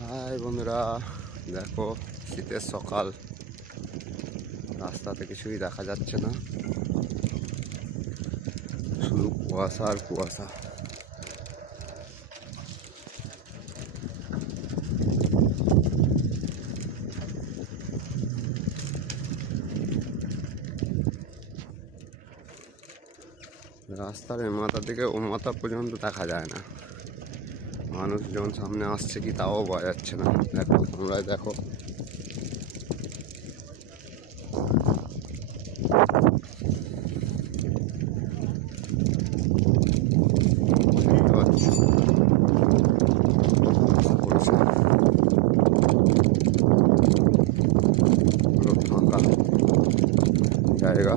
High বন্ধুরা, দেখো শীতের সকাল, রাস্তাতে কিছুই দেখা যাচ্ছে না, শুধু কুয়াশা আর কুয়াশা। রাস্তার এ মাথা থেকে ও মাথা পর্যন্ত দেখা যায় না, মানুষজন সামনে আসছে কি তাও বোঝা যাচ্ছে না। দেখো তোমরা দেখো, পুরো ফাঁকা জায়গা।